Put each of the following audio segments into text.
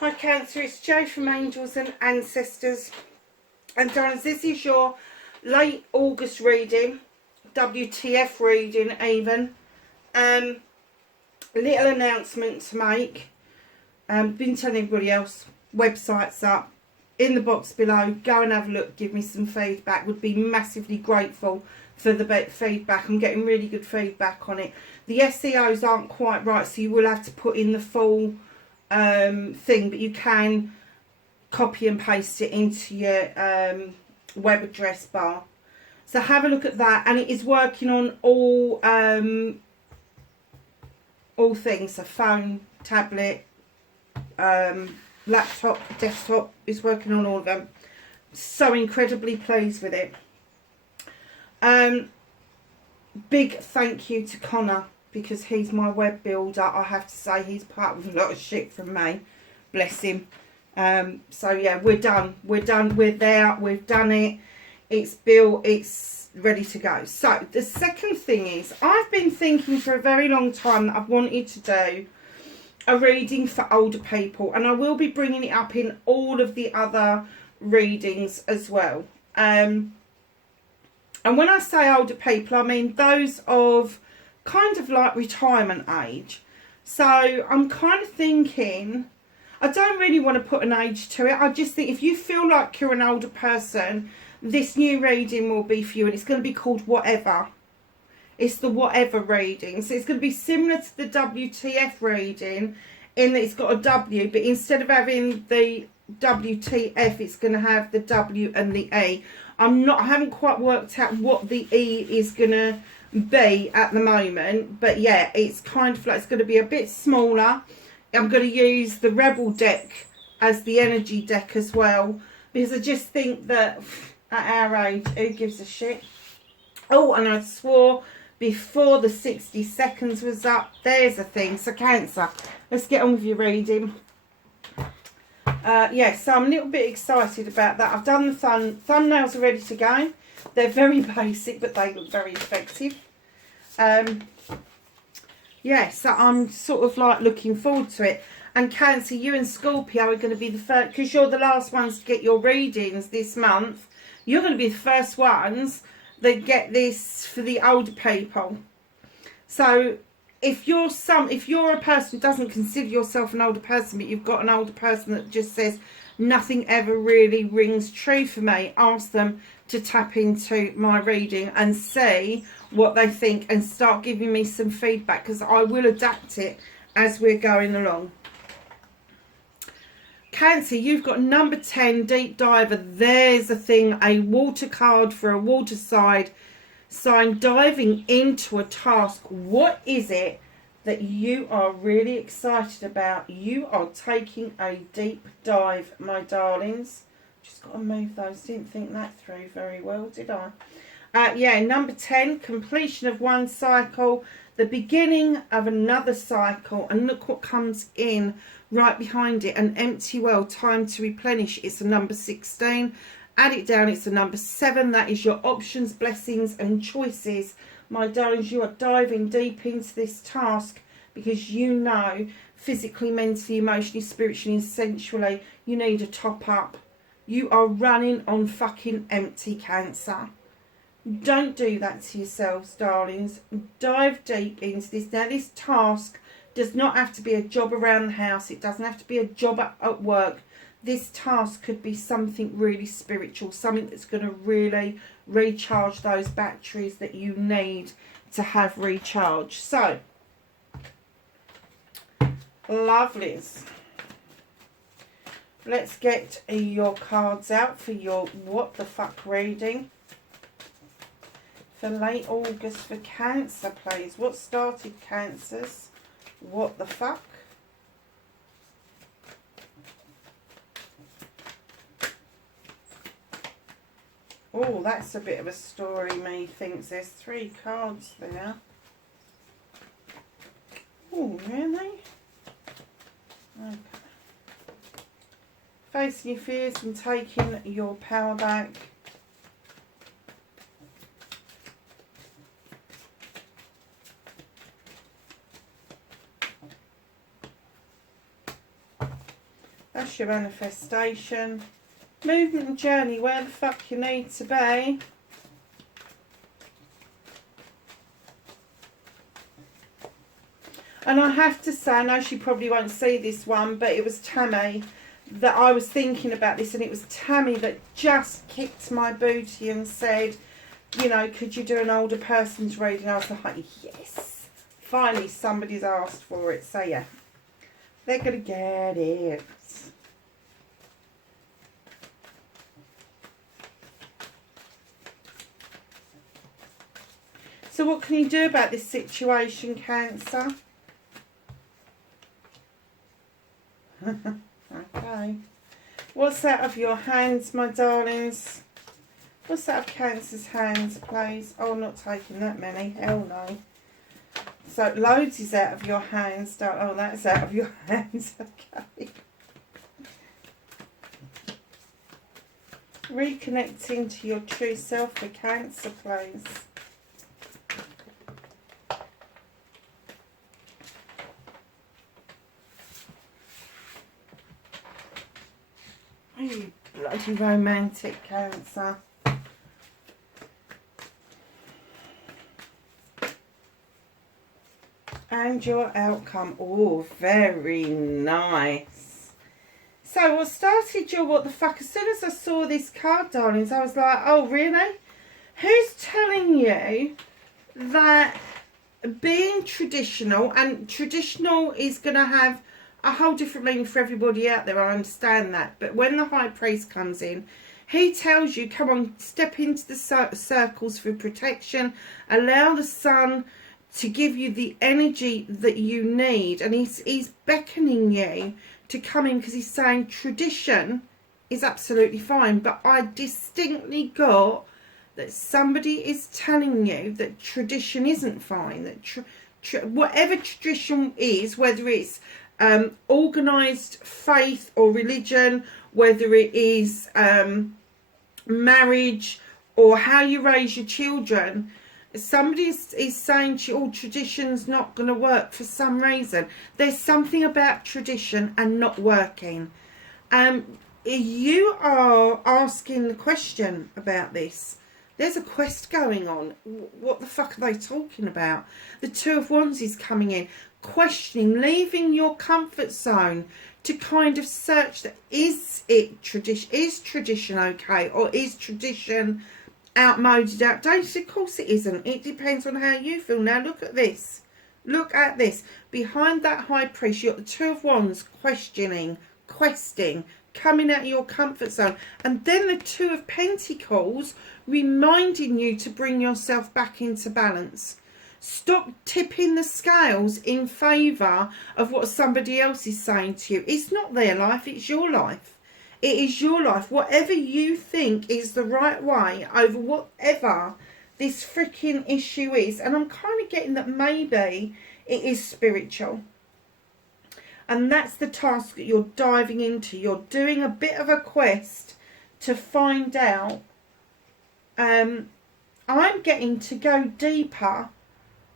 Hi Cancer, it's Jo from Angels and Ancestors. And darlings, this is your late August reading, WTF reading even. Little announcement to make. Been telling everybody else, website's up. In the box below, go and have a look, give me some feedback. Would be massively grateful for the feedback. I'm getting really good feedback on it. The SEOs aren't quite right, so you will have to put in the full thing, but you can copy and paste it into your web address bar. So have a look at that, and it is working on all things, so phone, tablet, laptop, desktop, is working on all of them. So incredibly pleased with it. Big thank you to Connor, because he's my web builder. I have to say he's part of a lot of shit from me, bless him. So yeah, we're done, we're there, we've done it, it's built, it's ready to go. So the second thing is, I've been thinking for a very long time that I've wanted to do a reading for older people, and I will be bringing it up in all of the other readings as well. And when I say older people, I mean those of kind of like retirement age. So I'm kind of thinking, I don't really want to put an age to it. I just think if you feel like you're an older person, this new reading will be for you, and it's going to be called Whatever. It's the Whatever reading. So it's going to be similar to the WTF reading in that it's got a W, but instead of having the WTF, it's going to have the W and the E. I haven't quite worked out what the E is going to be at the moment, but yeah, it's kind of like, it's going to be a bit smaller. I'm going to use the Rebel deck as the energy deck as well, because I just think that at our age, who gives a shit? Oh, and I swore before the 60 seconds was up. There's a thing. So Cancer, let's get on with your reading. Yeah, so I'm a little bit excited about that. I've done the thumbnails are ready to go. They're very basic, but they look very effective. Yeah, so I'm sort of like looking forward to it. And Cancer, you and Scorpio are going to be the first, because you're the last ones to get your readings this month. You're going to be the first ones that get this for the older people. So if you're a person who doesn't consider yourself an older person, but you've got an older person that just says nothing ever really rings true for me, ask them to tap into my reading and see what they think, and start giving me some feedback, because I will adapt it as we're going along. Cancer, you've got number 10, Deep Diver. There's a thing, a water card for a water sign diving into a task. What is it that you are really excited about? You are taking a deep dive, my darlings. Just got to move those. Didn't think that through very well, did I? Yeah, number 10, completion of one cycle, the beginning of another cycle, and look what comes in right behind it, an empty well, time to replenish. It's a number 16. Add it down, it's a number 7. That is your options, blessings and choices. My darlings, you are diving deep into this task because you know physically, mentally, emotionally, spiritually and sensually you need a top up. You are running on fucking empty, Cancer. Don't do that to yourselves, darlings. Dive deep into this. Now, this task does not have to be a job around the house. It doesn't have to be a job at work. This task could be something really spiritual, something that's going to really recharge those batteries that you need to have recharged. So, lovelies. Let's get your cards out for your what the fuck reading. For late August for Cancer, please. What started Cancers? What the fuck? Oh, that's a bit of a story, me thinks. There's 3 cards there. Oh, really? Okay. Facing your fears and taking your power back. That's your manifestation. Movement and journey, where the fuck you need to be. And I have to say, I know she probably won't see this one, but it was Tammy that I was thinking about this, and it was Tammy that just kicked my booty and said, you know, could you do an older person's reading? I was like, yes. Finally, somebody's asked for it. So, yeah, they're going to get it. So what can you do about this situation, Cancer? Okay. What's out of your hands, my darlings? What's out of Cancer's hands, please? Oh, I'm not taking that many. Hell no. So loads is out of your hands. Oh, that's out of your hands. Okay. Reconnecting to your true self for Cancer, please. You bloody romantic, Cancer. And your outcome. Oh, very nice. So what started your what the fuck? As soon as I saw this card, darlings, I was like, oh, really? Who's telling you that being traditional, and traditional is going to have a whole different meaning for everybody out there, I understand that, but when the High Priest comes in, he tells you, come on, step into the circles for protection, allow the sun to give you the energy that you need, and he's beckoning you to come in, because he's saying tradition is absolutely fine, but I distinctly got that somebody is telling you that tradition isn't fine, that whatever tradition is, whether it's organised faith or religion, whether it is marriage or how you raise your children, somebody is saying to you, oh, tradition's not going to work for some reason. There's something about tradition and not working. You are asking the question about this. There's a quest going on. What the fuck are they talking about? The Two of Wands is coming in, questioning, leaving your comfort zone to kind of search that is tradition okay, or is tradition outmoded, outdated? Of course it isn't. It depends on how you feel. Now look at this. Look at this. Behind that High Priest, you've got the Two of Wands questioning, questing, coming out of your comfort zone, and then the Two of Pentacles reminding you to bring yourself back into balance. Stop tipping the scales in favour of what somebody else is saying to you. It's not their life, it's your life. It is your life. Whatever you think is the right way over whatever this freaking issue is. And I'm kind of getting that maybe it is spiritual. And that's the task that you're diving into. You're doing a bit of a quest to find out. I'm getting to go deeper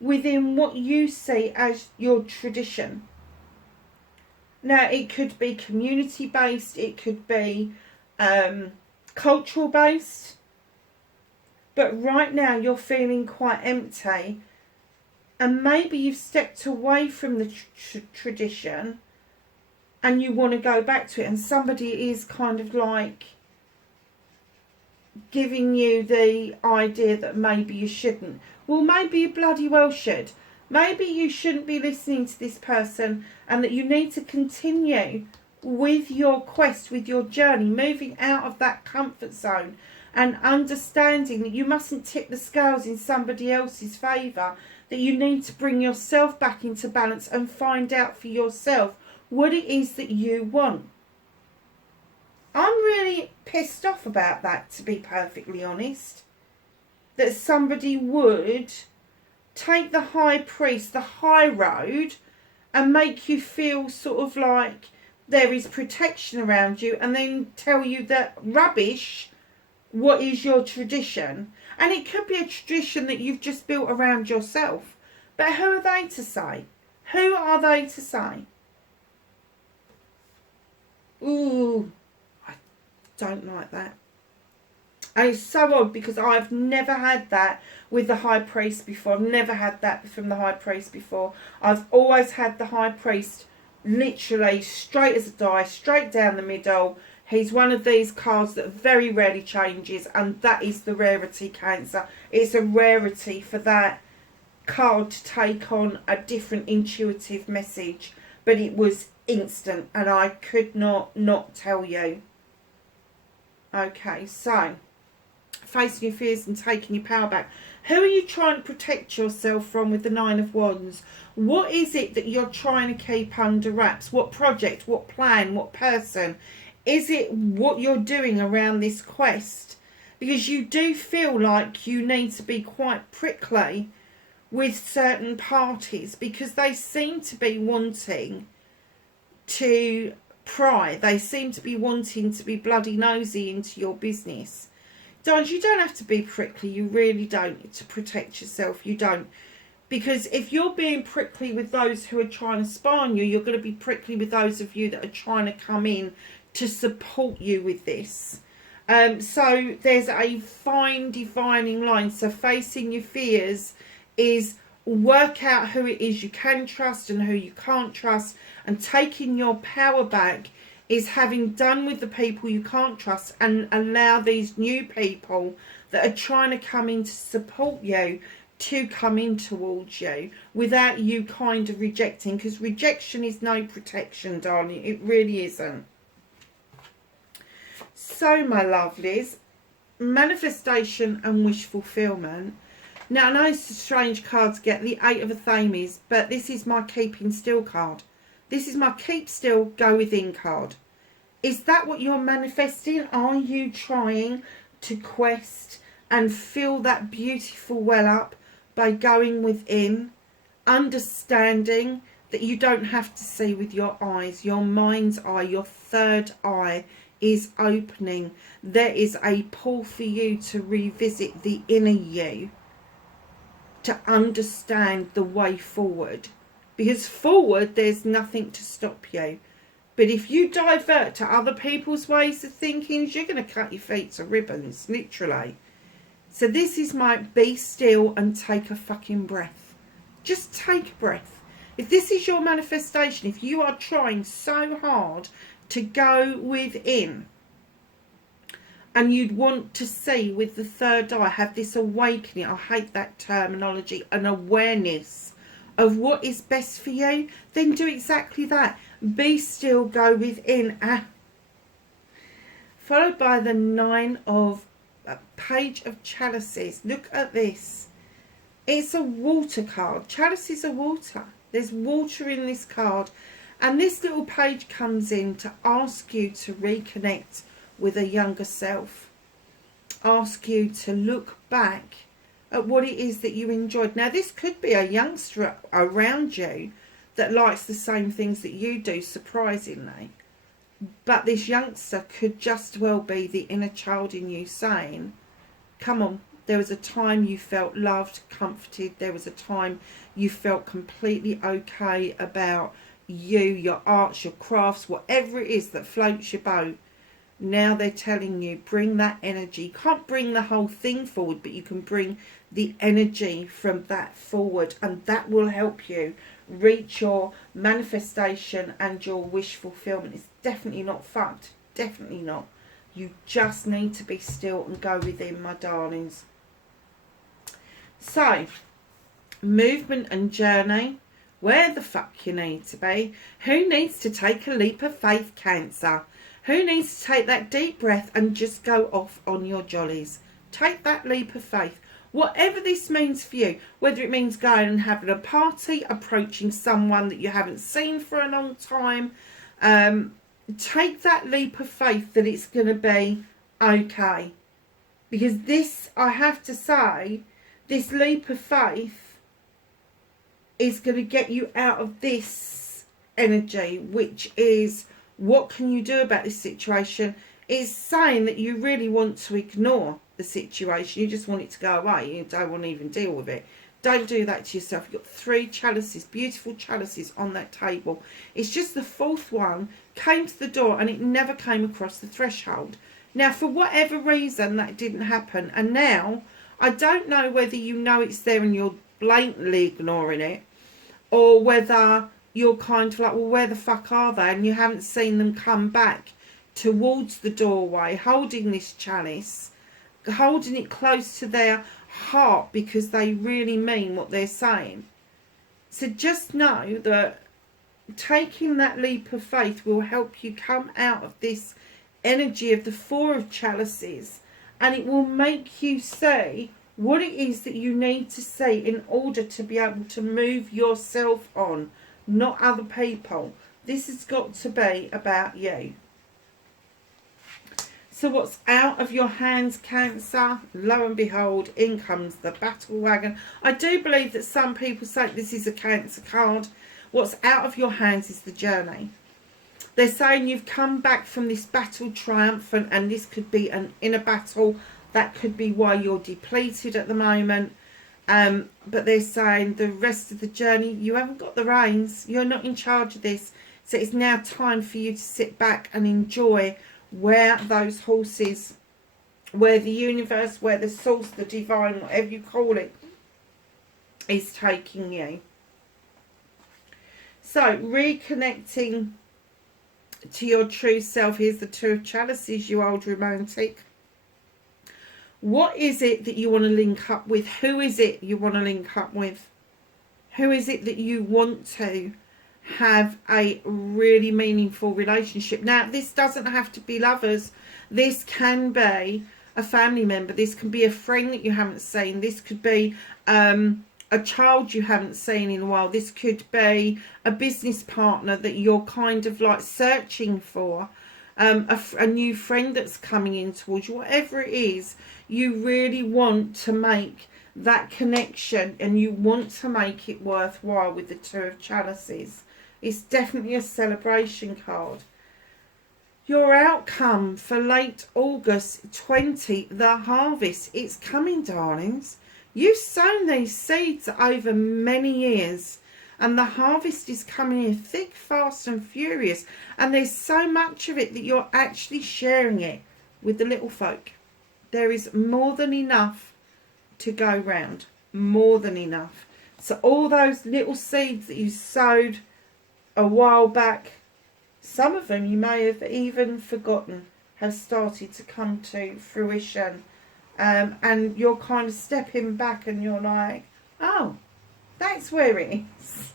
within what you see as your tradition. Now, it could be community-based, it could be cultural-based, but right now you're feeling quite empty, and maybe you've stepped away from the tradition and you want to go back to it, and somebody is kind of like giving you the idea that maybe you shouldn't. Well, maybe you bloody well should. Maybe you shouldn't be listening to this person, and that you need to continue with your quest, with your journey, moving out of that comfort zone and understanding that you mustn't tip the scales in somebody else's favour, that you need to bring yourself back into balance and find out for yourself what it is that you want. I'm really pissed off about that, to be perfectly honest. That somebody would take the High Priest, the high road, and make you feel sort of like there is protection around you, and then tell you that rubbish, what is your tradition. And it could be a tradition that you've just built around yourself. But who are they to say? Who are they to say? Ooh, I don't like that. And it's so odd because I've never had that with the High Priest before. I've never had that from the High Priest before. I've always had the High Priest literally straight as a die, straight down the middle. He's one of these cards that very rarely changes, and that is the rarity, Cancer. It's a rarity for that card to take on a different intuitive message, but it was instant and I could not tell you. Okay, so facing your fears and taking your power back. Who are you trying to protect yourself from with the Nine of Wands? What is it that you're trying to keep under wraps? What project, what plan, what person? Is it what you're doing around this quest? Because you do feel like you need to be quite prickly with certain parties because they seem to be wanting to pry. They seem to be wanting to be bloody nosy into your business. Darlings, you don't have to be prickly. You really don't, to protect yourself. You don't. Because if you're being prickly with those who are trying to spy on you, you're going to be prickly with those of you that are trying to come in to support you with this. So there's a fine divining line. So facing your fears is work out who it is you can trust and who you can't trust, and taking your power back is having done with the people you can't trust and allow these new people that are trying to come in to support you to come in towards you without you kind of rejecting, because rejection is no protection, darling. It really isn't. So, my lovelies, manifestation and wish fulfillment. Now, I know it's a strange card to get, the Eight of Athames, but this is my keeping still card. This is my keep still, go within card. Is that what you're manifesting? Are you trying to quest and feel that beautiful well up by going within, understanding that you don't have to see with your eyes, your mind's eye, your third eye is opening. There is a pull for you to revisit the inner you, to understand the way forward. Because forward, there's nothing to stop you. But if you divert to other people's ways of thinking, you're going to cut your feet to ribbons, literally. So this is my be still and take a fucking breath. Just take a breath. If this is your manifestation, if you are trying so hard to go within, and you'd want to see with the third eye, have this awakening, I hate that terminology, an awareness of what is best for you, then do exactly that. Be still, go within. Followed by the Page of Chalices. Look at this. It's a water card. Chalices are water. There's water in this card. And this little page comes in to ask you to reconnect with a younger self. Ask you to look back at what it is that you enjoyed. Now, this could be a youngster around you that likes the same things that you do, surprisingly. But this youngster could just well be the inner child in you saying, come on, there was a time you felt loved, comforted. There was a time you felt completely okay about you, your arts, your crafts, whatever it is that floats your boat. Now they're telling you, bring that energy. You can't bring the whole thing forward, but you can bring the energy from that forward, and that will help you reach your manifestation and your wish fulfillment. It's definitely not fucked. Definitely not. You just need to be still and go within, my darlings. So, movement and journey. Where the fuck you need to be. Who needs to take a leap of faith, Cancer? Who needs to take that deep breath and just go off on your jollies? Take that leap of faith. Whatever this means for you, whether it means going and having a party, approaching someone that you haven't seen for a long time, take that leap of faith that it's going to be okay. Because this, I have to say, this leap of faith is going to get you out of this energy, which is, what can you do about this situation? It's saying that you really want to ignore the situation. You just want it to go away. You don't want to even deal with it. Don't do that to yourself. You've got 3 chalices, beautiful chalices on that table. It's just the 4th one came to the door and it never came across the threshold. Now, for whatever reason, that didn't happen. And now, I don't know whether you know it's there and you're blatantly ignoring it, or whether you're kind of like, well, where the fuck are they? And you haven't seen them come back towards the doorway, holding this chalice, holding it close to their heart because they really mean what they're saying. So just know that taking that leap of faith will help you come out of this energy of the 4 of chalices, and it will make you see what it is that you need to see in order to be able to move yourself on, not other people. This has got to be about you. So what's out of your hands, Cancer? Lo and behold, in comes the battle wagon. I do believe that some people say this is a Cancer card. What's out of your hands is the journey. They're saying you've come back from this battle triumphant, and this could be an inner battle. That could be why you're depleted at the moment. But they're saying the rest of the journey, you haven't got the reins. You're not in charge of this. So it's now time for you to sit back and enjoy where those horses, where the universe, where the source, the divine, whatever you call it, is taking you. So reconnecting to your true self. Here's the 2 of chalices, you old romantic. What is it that you want to link up with? Who is it you want to link up with? Who is it that you want to have a really meaningful relationship? Now, this doesn't have to be lovers. This can be a family member. This can be a friend that you haven't seen. This could be a child you haven't seen in a while. This could be a business partner that you're kind of like searching for. A new friend that's coming in towards you. Whatever it is, you really want to make that connection, and you want to make it worthwhile with the 2 of chalices. It's definitely a celebration card. Your outcome for late August 20, the harvest. It's coming, darlings. You've sown these seeds over many years, and the harvest is coming in thick, fast and furious. And there's so much of it that you're actually sharing it with the little folk. There is more than enough to go round. More than enough. So all those little seeds that you sowed a while back, some of them you may have even forgotten, have started to come to fruition. And you're kind of stepping back and you're like, oh, that's where it is.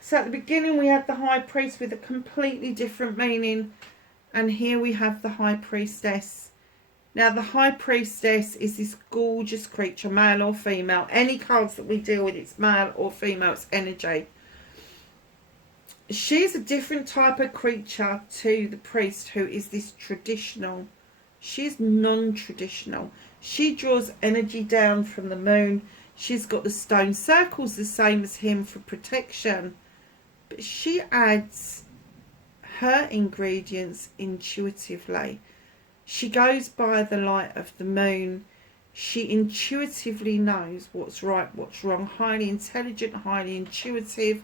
So at the beginning we had the High Priest with a completely different meaning. And here we have the High Priestess. Now the High Priestess is this gorgeous creature, male or female. Any cards that we deal with, it's male or female, it's energy. She's a different type of creature to the priest, who is this traditional. She's non-traditional. She draws energy down from the moon. She's got the stone circles the same as him for protection. But she adds her ingredients intuitively. She goes by the light of the moon. She intuitively knows what's right, what's wrong. Highly intelligent, highly intuitive.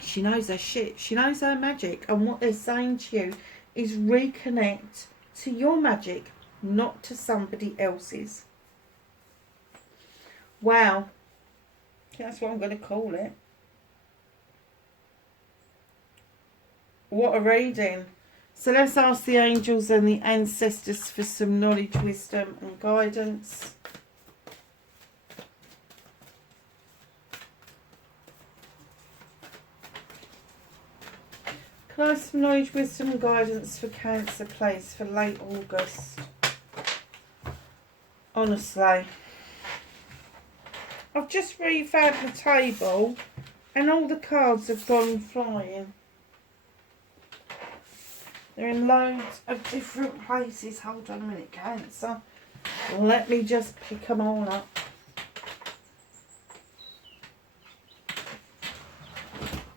She knows her shit. She knows her magic. And what they're saying to you is reconnect to your magic, not to somebody else's. Wow. That's what I'm going to call it. What a reading. So let's ask the angels and the ancestors for some knowledge, wisdom and guidance. Can I have some knowledge, wisdom and guidance for Cancer, please, for late August? Honestly. I've just revamped the table and all the cards have gone flying. They're in loads of different places. Hold on a minute, Cancer. Let me just pick them all up.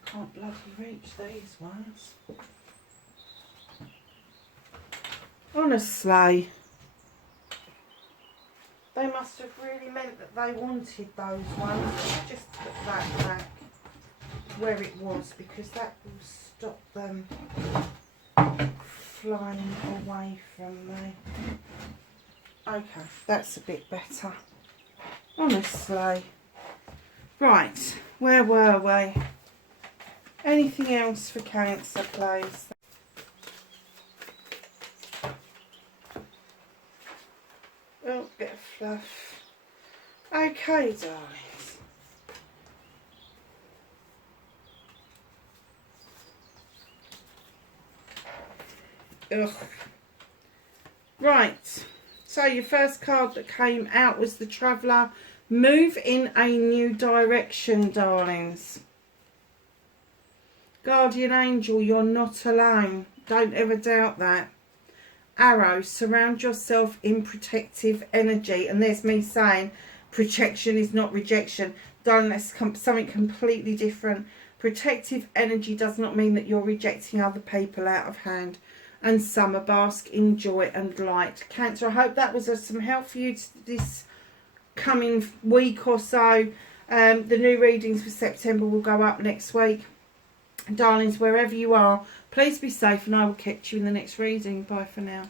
Can't bloody reach these ones. Honestly. They they must have really meant that they wanted those ones. Let's just put that back where it was, because that will stop them flying away from me. Okay, that's a bit better. Honestly. Right, where were we? Anything else for Cancer, please? Oh, bit of fluff. Okay, darlings. Ugh. Right. So your first card that came out was the Traveller. Move in a new direction, darlings. Guardian Angel, you're not alone. Don't ever doubt that. Arrow, surround yourself in protective energy. And there's me saying protection is not rejection. Darling, that's something completely different. Protective energy does not mean that you're rejecting other people out of hand. And Summer, bask in joy and light. Cancer, I hope that was of some help for you this coming week or so. The new readings for September will go up next week. Darlings, wherever you are, please be safe, and I will catch you in the next reading. Bye for now.